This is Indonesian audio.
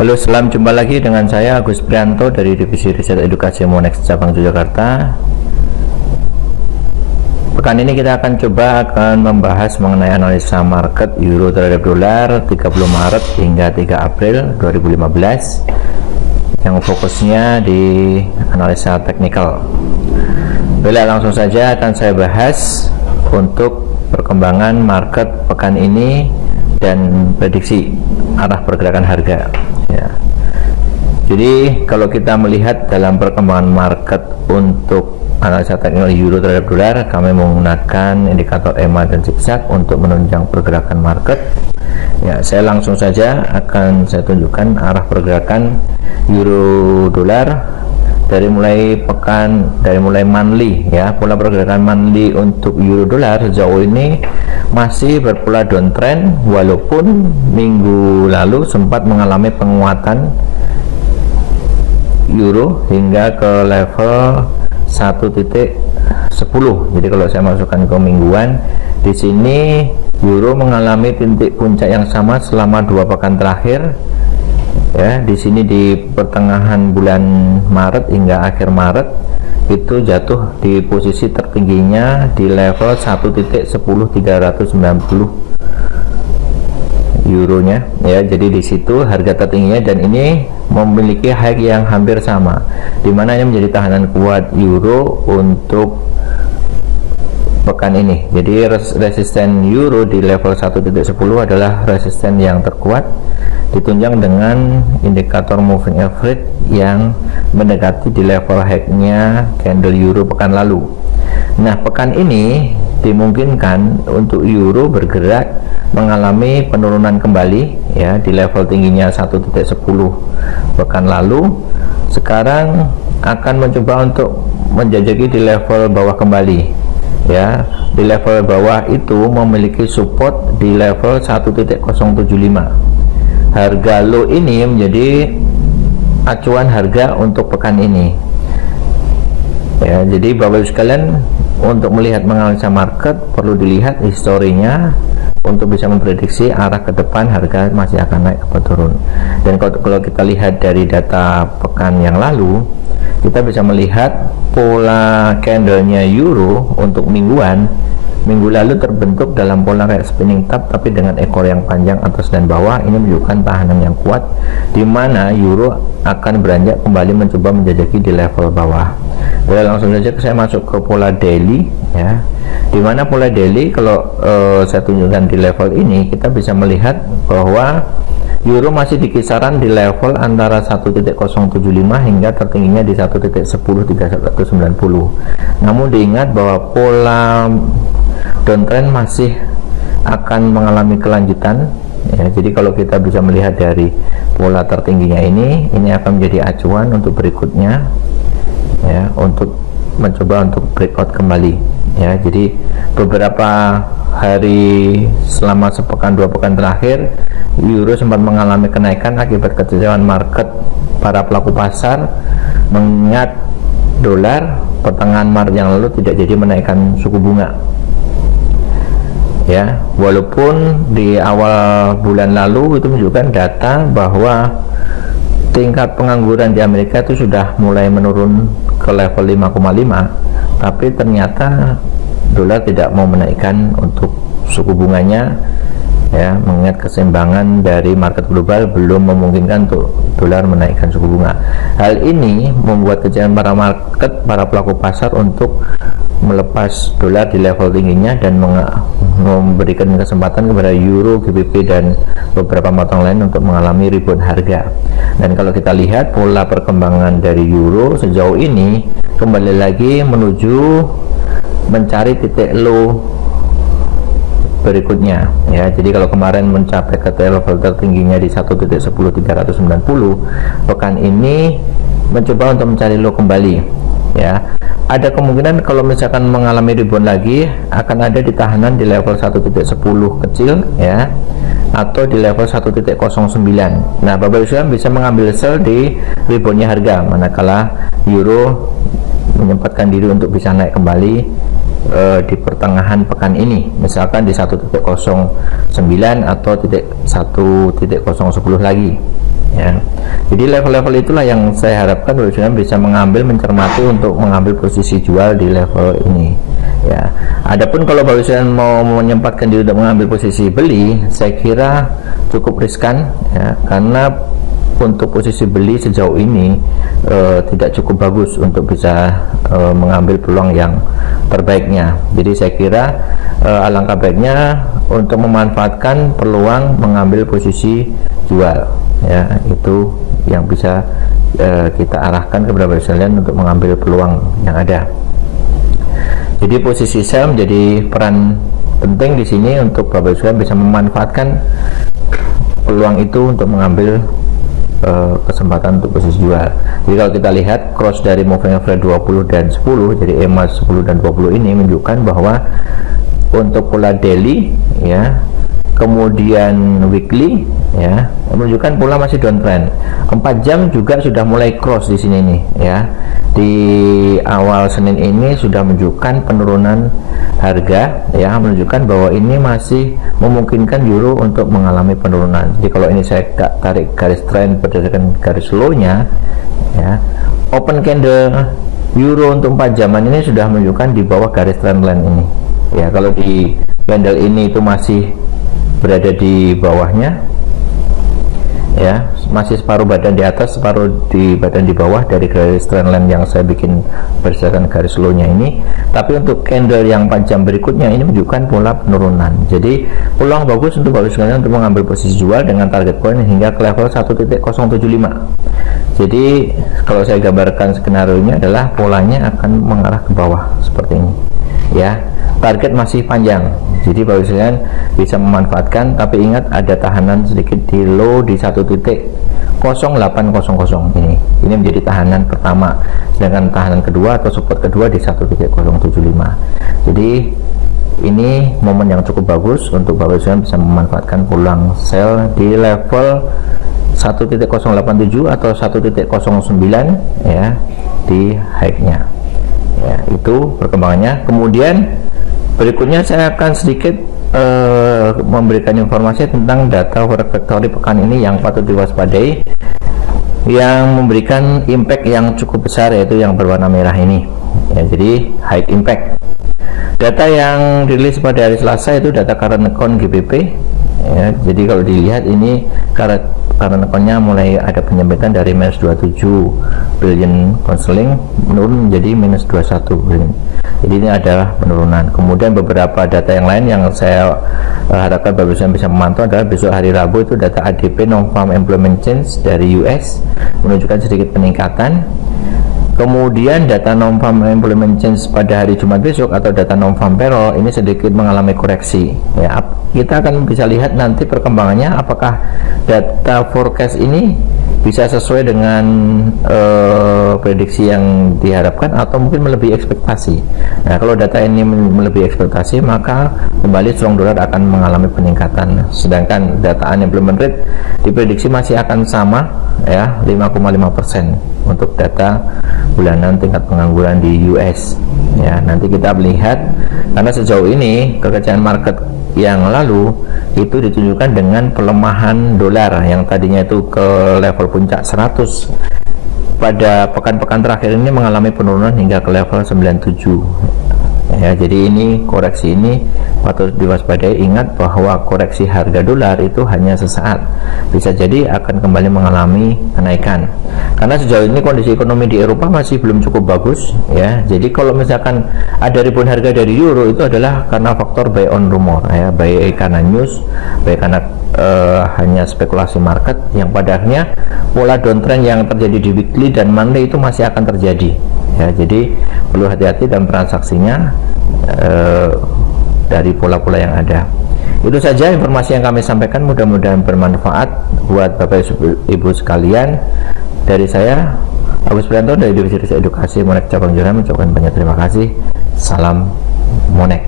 Halo, salam jumpa lagi dengan saya Agus Prianto dari Divisi Riset Edukasi Monex Cabang Yogyakarta. Pekan ini kita akan membahas mengenai analisa market euro terhadap dolar 30 Maret hingga 3 April 2015 yang fokusnya di analisa teknikal. Baiklah, langsung saja akan saya bahas untuk perkembangan market pekan ini dan prediksi arah pergerakan harga. Ya. Jadi kalau kita melihat dalam perkembangan market untuk analisa teknikal euro terhadap dolar, kami menggunakan indikator EMA dan zigzag untuk menunjang pergerakan market. Ya, saya langsung saja akan saya tunjukkan arah pergerakan euro dolar dari mulai monthly ya. Pola pergerakan monthly untuk euro dolar sejauh ini masih berpola downtrend, walaupun minggu lalu sempat mengalami penguatan euro hingga ke level 1.10. Jadi kalau saya masukkan ke mingguan, di sini euro mengalami titik puncak yang sama selama 2 pekan terakhir. Ya, di sini di pertengahan bulan Maret hingga akhir Maret itu jatuh di posisi tertingginya di level 1.10390 euronya ya. Jadi di situ harga tertingginya, dan ini memiliki high yang hampir sama, dimana ini menjadi tahanan kuat euro untuk pekan ini. Jadi resisten euro di level 1.10 adalah resisten yang terkuat, ditunjang dengan indikator moving average yang mendekati di level high-nya candle euro pekan lalu. Nah, pekan ini dimungkinkan untuk euro bergerak mengalami penurunan kembali ya di level tingginya 1.10 pekan lalu. Sekarang akan mencoba untuk menjajaki di level bawah kembali ya. Di level bawah itu memiliki support di level 1.075. Harga low ini menjadi acuan harga untuk pekan ini ya. Jadi Bapak Ibu sekalian, untuk melihat menganalisa market perlu dilihat historinya untuk bisa memprediksi arah ke depan harga masih akan naik atau turun. Dan kalau kita lihat dari data pekan yang lalu, kita bisa melihat pola candlenya euro untuk mingguan. Minggu lalu terbentuk dalam pola kayak spinning top, tapi dengan ekor yang panjang atas dan bawah. Ini menunjukkan tahanan yang kuat, di mana euro akan beranjak kembali mencoba menjajaki di level bawah. Jadi langsung saja saya masuk ke pola daily ya, di mana pola daily kalau saya tunjukkan di level ini, kita bisa melihat bahwa euro masih di kisaran di level antara 1.075 hingga tertingginya di 1.10390. Namun diingat bahwa pola downtrend masih akan mengalami kelanjutan ya. Jadi kalau kita bisa melihat dari pola tertingginya ini akan menjadi acuan untuk berikutnya ya, untuk mencoba untuk breakout kembali ya. Jadi beberapa hari selama sepekan 2 pekan terakhir, euro sempat mengalami kenaikan akibat kekecewaan market para pelaku pasar, mengingat dolar pertengahan Maret yang lalu tidak jadi menaikkan suku bunga ya. Walaupun di awal bulan lalu itu menunjukkan data bahwa tingkat pengangguran di Amerika itu sudah mulai menurun ke level 5,5, tapi ternyata dolar tidak mau menaikkan untuk suku bunganya ya, mengingat keseimbangan dari market global belum memungkinkan untuk dolar menaikkan suku bunga. Hal ini membuat kejadian para pelaku pasar untuk melepas dolar di level tingginya dan memberikan kesempatan kepada euro, GBP dan beberapa mata lain untuk mengalami rebound harga. Dan kalau kita lihat pola perkembangan dari euro sejauh ini kembali lagi menuju mencari titik low berikutnya ya. Jadi kalau kemarin mencapai ke level tertingginya di 1.10390, pekan ini mencoba untuk mencari low kembali ya. Ada kemungkinan kalau misalkan mengalami rebound lagi akan ada di tahanan di level 1.10 kecil ya, atau di level 1.09. Nah, Bapak Ibu bisa mengambil sell di reboundnya harga manakala euro menyempatkan diri untuk bisa naik kembali di pertengahan pekan ini, misalkan di 1.09 atau 1.1010 lagi ya. Jadi level-level itulah yang saya harapkan bisa mengambil, mencermati untuk mengambil posisi jual di level ini ya. Adapun kalau Bapak mau menyempatkan diri untuk mengambil posisi beli, saya kira cukup riskan ya, karena untuk posisi beli sejauh ini tidak cukup bagus untuk bisa mengambil peluang yang terbaiknya. Jadi saya kira alangkah baiknya untuk memanfaatkan peluang mengambil posisi jual ya, itu yang bisa kita arahkan kepada Bapak sekalian untuk mengambil peluang yang ada. Jadi posisi sell menjadi peran penting di sini untuk Bapak sekalian bisa memanfaatkan peluang itu untuk mengambil kesempatan untuk posisi jual. Jadi kalau kita lihat cross dari moving average 20 dan 10, jadi EMA 10 dan 20 ini menunjukkan bahwa untuk pola daily ya, kemudian weekly ya, menunjukkan pola masih downtrend. 4 jam juga sudah mulai cross di sini nih ya. Di awal Senin ini sudah menunjukkan penurunan harga ya, menunjukkan bahwa ini masih memungkinkan euro untuk mengalami penurunan. Jadi kalau ini saya tarik garis trend berdasarkan garis low-nya ya, open candle euro untuk 4 jaman ini sudah menunjukkan di bawah garis trend line ini ya. Kalau di candle ini itu masih berada di bawahnya ya, masih separuh badan di atas, separuh di badan di bawah dari garis trendline yang saya bikin berdasarkan garis low-nya ini. Tapi untuk candle yang 4 jam berikutnya ini menunjukkan pola penurunan. Jadi peluang bagus untuk Bapak sekalian untuk mengambil posisi jual dengan target point hingga ke level 1.075. Jadi kalau saya gambarkan skenario-nya adalah polanya akan mengarah ke bawah seperti ini ya. Target masih panjang, jadi Bapak sekalian bisa memanfaatkan, tapi ingat ada tahanan sedikit di low di 1.0800 ini menjadi tahanan pertama, sedangkan tahanan kedua atau support kedua di 1.075. Jadi ini momen yang cukup bagus untuk Bapak sekalian bisa memanfaatkan peluang sell di level 1.087 atau 1.09 ya, di high-nya ya. Itu perkembangannya. Kemudian berikutnya saya akan sedikit memberikan informasi tentang data forex factory pekan ini yang patut diwaspadai, yang memberikan impact yang cukup besar, yaitu yang berwarna merah ini ya. Jadi high impact. Data yang dirilis pada hari Selasa itu data current account GBP ya. Jadi kalau dilihat ini current account-nya mulai ada penyempitan dari minus 27 billion pound sterling menurun menjadi minus 21 billion. Jadi ini adalah penurunan. Kemudian beberapa data yang lain yang saya harapkan Bapak bisa memantau adalah besok hari Rabu itu data ADP non-farm employment change dari US menunjukkan sedikit peningkatan. Kemudian data non-farm employment change pada hari Jumat besok atau data non-farm payroll ini sedikit mengalami koreksi ya. Kita akan bisa lihat nanti perkembangannya, apakah data forecast ini bisa sesuai dengan prediksi yang diharapkan atau mungkin melebihi ekspektasi. Nah, kalau data ini melebihi ekspektasi, maka kembali strong dollar akan mengalami peningkatan. Sedangkan data unemployment rate diprediksi masih akan sama ya, 5,5% untuk data bulanan tingkat pengangguran di US ya. Nanti kita melihat, karena sejauh ini kekecewaan market yang lalu itu ditunjukkan dengan pelemahan dolar yang tadinya itu ke level puncak 100, pada pekan-pekan terakhir ini mengalami penurunan hingga ke level 97 ya. Jadi ini koreksi ini patut diwaspadai. Ingat bahwa koreksi harga dolar itu hanya sesaat, bisa jadi akan kembali mengalami kenaikan karena sejauh ini kondisi ekonomi di Eropa masih belum cukup bagus ya. Jadi kalau misalkan ada rebound harga dari euro itu adalah karena faktor buy on rumor ya, baik karena news, baik karena hanya spekulasi market, yang pada akhirnya pola downtrend yang terjadi di weekly dan monthly itu masih akan terjadi ya. Jadi perlu hati-hati dalam transaksinya dari pola-pola yang ada. Itu saja informasi yang kami sampaikan, mudah-mudahan bermanfaat buat Bapak Ibu sekalian. Dari saya Agus Prianto dari Divisi Riset Edukasi Monex Cabang Joran mengucapkan banyak terima kasih. Salam Monex.